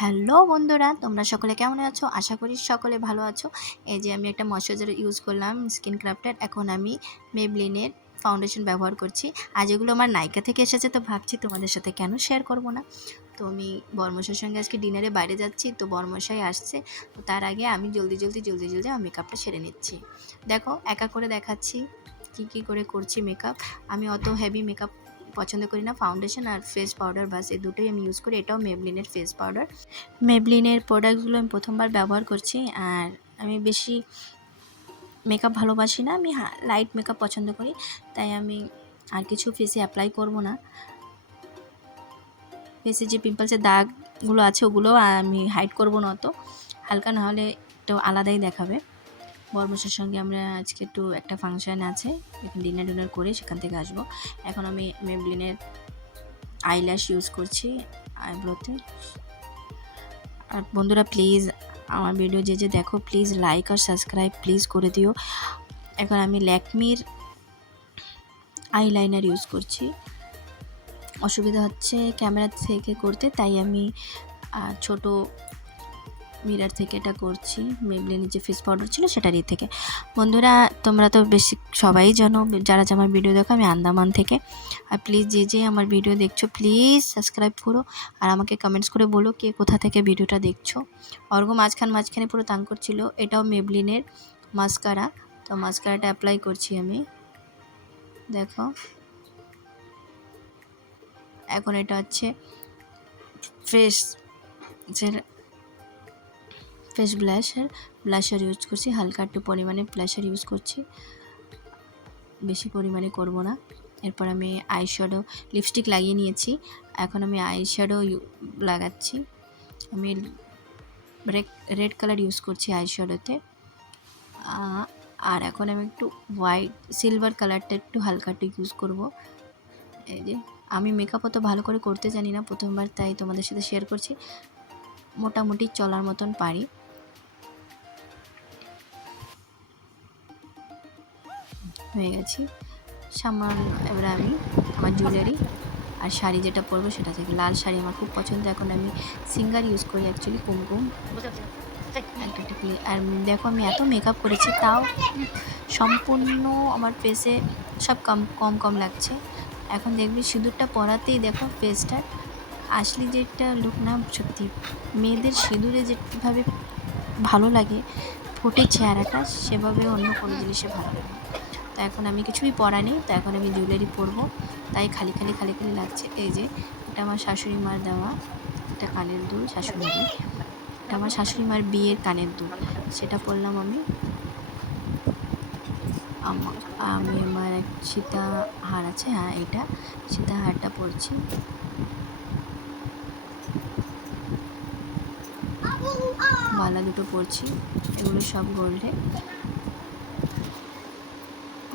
Hello বন্ধুরা, তোমরা সকলে কেমন আছো? আশা করি সকলে ভালো আছো। এই যে আমি একটা ময়শ্চারাইজার ইউজ করলাম স্কিন ক্রাফটের এখন আমি মেবলিনের ফাউন্ডেশন ব্যবহার করছি। আজ এগুলো আমার নাইকা থেকে এসেছে, তো ভাবছি তোমাদের সাথে কেন শেয়ার করব না? তো আমি বর্মশার সঙ্গে আজকে ডিনারে বাইরে যাচ্ছি, তো বর্মশাই আসছে। তো তার আগে আমি জলদি জলদি জলদি জলদি আমার মেকআপটা সেরে নিচ্ছি। দেখো, একা করে দেখাচ্ছি, কি কি করে করছি মেকআপ আমি অত হেভি মেকআপ পছন্দ করি না। ফাউন্ডেশন আর ফেস পাউডার বাস, এই দুটোই আমি ইউজ করি। এটাও মেবলিনের ফেস পাউডার মেবলিনের প্রোডাক্টগুলো আমি প্রথমবার ব্যবহার করছি আর আমি বেশি মেকআপ ভালোবাসি না। আমি লাইট মেকআপ পছন্দ করি, তাই আমি আর কিছু ফেসে অ্যাপ্লাই করব না। ফেসে যে পিম্পলসের দাগগুলো আছে, ওগুলো আমি হাইড করব না অত। হালকা না হলে একটু আলাদাই দেখাবে। বরমশের সঙ্গে আমরা আজকে একটু একটা ফাংশান আছে ডিনার ডিনার করে সেখান থেকে আসব। এখন আমি মেবলিনের আইল্যাশ ইউজ করছি আইব্রোতে আর বন্ধুরা প্লিজ আমার ভিডিও যে যে দেখো প্লিজ লাইক আর সাবস্ক্রাইব প্লিজ করে দিও। এখন আমি ল্যাকমির আইলাইনার ইউজ করছি। অসুবিধা হচ্ছে ক্যামেরা থেকে করতে, তাই আমি ছোট মিরার থেকে এটা করছি। মেবলিনের যে ফেস পাউডার ছিল সেটারই থেকে। বন্ধুরা, তোমরা তো বেশি সবাই জানো, যারা যে আমার ভিডিও দেখো, আমি আন্দামান থেকে। আর প্লিজ যে যে আমার ভিডিও দেখছ প্লিজ সাবস্ক্রাইব করো। আর আমাকে কমেন্টস করে বলো কে কোথা থেকে ভিডিওটা দেখছ। অর্ঘ মাঝখান মাঝখানে পুরো তাং করছিল এটাও মেবলিনের মাস্কারা তো মাস্কারাটা অ্যাপ্লাই করছি আমি। দেখো। এখন এটা হচ্ছে face face blusher blusher use করছি, হালকা একটু পরিমাণে ব্লাশার ইউজ করছি। বেশি পরিমাণে করব না। এরপর আমি আইশ্যাডো লিপস্টিক লাগিয়ে নিয়েছি। এখন আমি আইশ্যাডো লাগাচ্ছি। আমি রেড কালার ইউজ করছি আইশ্যাডোতে আর এখন আমি একটু হোয়াইট সিলভার কালারটা একটু হালকা একটু ইউজ করব। এই যে, আমি মেকআপ অত ভালো করে করতে জানি না প্রথমবার, তাই তোমাদের সাথে শেয়ার করছি। মোটামুটি চলার মতন পারি। হয়ে গেছি। সামান্য এবার আমি আমার জুয়েলারি আর শাড়ি যেটা পরবো সেটা থেকে। লাল শাড়ি আমার খুব পছন্দ। এখন আমি সিঙ্গার ইউজ করি অ্যাকচুয়ালি কুমকুম। আর দেখো আমি এত মেকআপ করেছি, তাও সম্পূর্ণ আমার ফেসে সব কম কম কম লাগছে। এখন দেখবি সিঁদুরটা পরাতেই দেখো ফেসটার আসলে যে একটা লুক না, সত্যি মেয়েদের সিঁদুরে যেভাবে ভালো লাগে, ফোটে চেহারাটা, সেভাবে অন্য কোনো জিনিসে ভালো লাগে তো এখন আমি কিছুই পরা নেই, তো এখন আমি জুয়েলারি পরবো তাই খালি খালি খালি খালি লাগছে। এই যে, এটা আমার শাশুড়ি মার দেওয়া। এটা কানের দুল, শাশুড়ি মার। এটা আমার শাশুড়ি মার বিয়ের কানের দুল। সেটা পরলাম আমি। আমার আমি আমার এক সীতা হার আছে হ্যাঁ এটা সীতা হারটা পরছি বালা দুটো পরছি এগুলো সব গোল্ডে।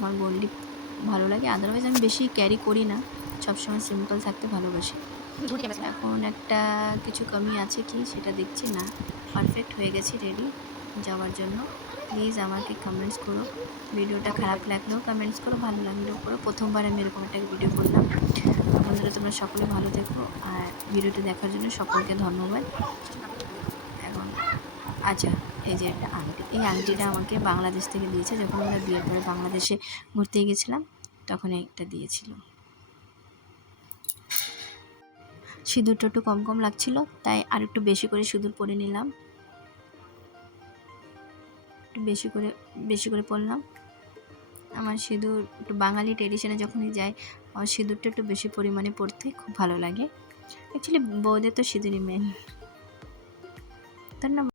আমার গোল্ডই ভালো লাগে। আদারওয়াইজ আমি বেশি ক্যারি করি না। সবসময় সিম্পল থাকতে ভালোবাসি। এখন একটা কিছু কমি আছে কি সেটা দেখছি না। পারফেক্ট হয়ে গেছি রেডি যাওয়ার জন্য। প্লিজ আমাকে কমেন্টস করো। ভিডিওটা খারাপ লাগলেও কমেন্টস করো ভালো লাগলেও করো। প্রথমবার আমি এরকম একটা ভিডিও করলাম। বন্ধুরা তোমরা সকলে ভালো দেখো আর ভিডিওটা দেখার জন্য সকলকে ধন্যবাদ। আচ্ছা এই যে একটা আংটি। এই আংটিটা আমাকে বাংলাদেশ থেকে দিয়েছে। যখন আমরা বিয়ের পরে বাংলাদেশে ঘুরতে গেছিলাম তখন একটা দিয়েছিল। সিঁদুরটা একটু কম কম লাগছিল, তাই আর একটু বেশি করে সিঁদুর পরে নিলাম। একটু বেশি করে বেশি করে পরলাম। আমার সিঁদুর একটু বাঙালি ট্রেডিশনে যখনই যাই আমার সিঁদুরটা একটু বেশি পরিমাণে পরতে খুব ভালো লাগে। অ্যাকচুয়ালি বৌদের তো সিঁদুরই মেন ধন্যবাদ।